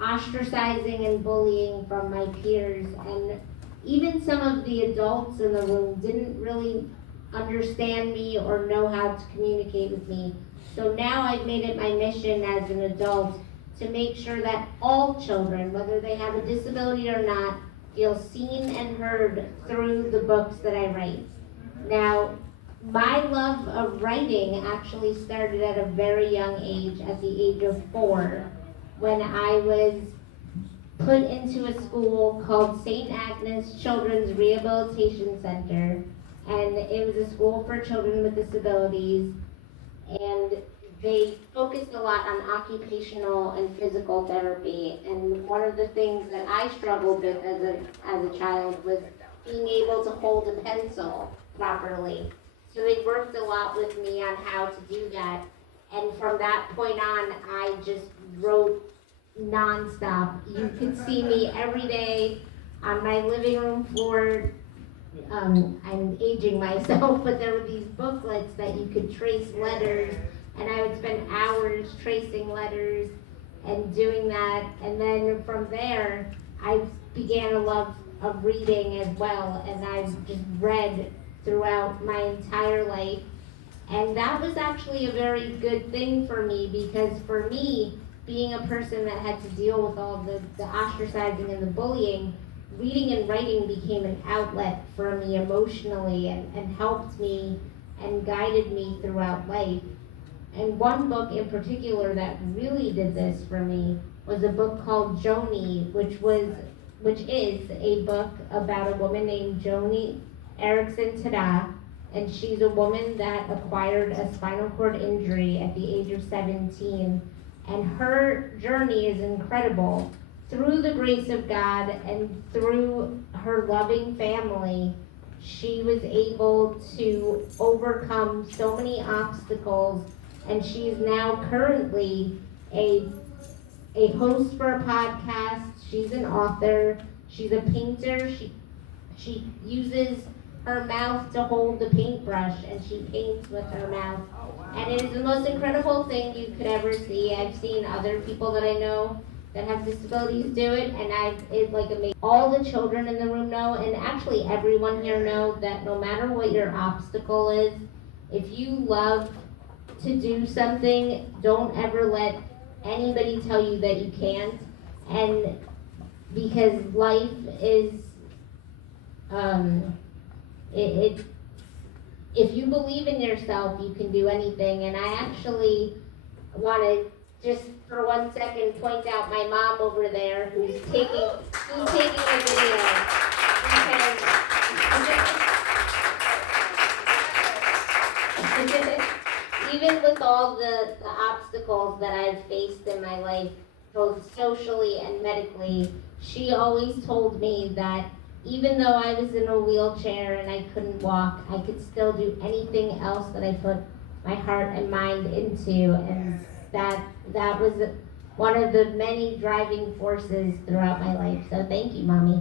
ostracizing and bullying from my peers, and even some of the adults in the room didn't really understand me or know how to communicate with me. So now I've made it my mission as an adult to make sure that all children, whether they have a disability or not, feel seen and heard through the books that I write. Now, my love of writing actually started at a very young age, at the age of 4, when I was put into a school called St. Agnes Children's Rehabilitation Center, and it was a school for children with disabilities, and they focused a lot on occupational and physical therapy. And one of the things that I struggled with as a child was being able to hold a pencil properly. So they worked a lot with me on how to do that. And from that point on, I just wrote nonstop. You could see me every day on my living room floor. I'm aging myself, but there were these booklets that you could trace letters, and I would spend hours tracing letters and doing that. And then from there, I began a love of reading as well, and I've just read throughout my entire life. And that was actually a very good thing for me, because for me, being a person that had to deal with all the ostracizing and the bullying, reading and writing became an outlet for me emotionally, and helped me and guided me throughout life. And one book in particular that really did this for me was a book called Joni, which is a book about a woman named Joni Eareckson Tada, and she's a woman that acquired a spinal cord injury at the age of 17, and her journey is incredible. Through the grace of God and through her loving family, she was able to overcome so many obstacles, and she is now currently a host for a podcast. She's an author. She's a painter. She uses her mouth to hold the paintbrush, and she paints with her mouth. And it is the most incredible thing you could ever see. I've seen other people that I know that have disabilities do it, and it like amazing. All the children in the room know, and actually everyone here know, that no matter what your obstacle is, if you love to do something, don't ever let anybody tell you that you can't. And because life is, if you believe in yourself, you can do anything. And I actually want to just for 1 second point out my mom over there who's taking a video, because even with all the obstacles that I've faced in my life, both socially and medically, she always told me that even though I was in a wheelchair and I couldn't walk, I could still do anything else that I put my heart and mind into, and that was one of the many driving forces throughout my life. So thank you, Mommy.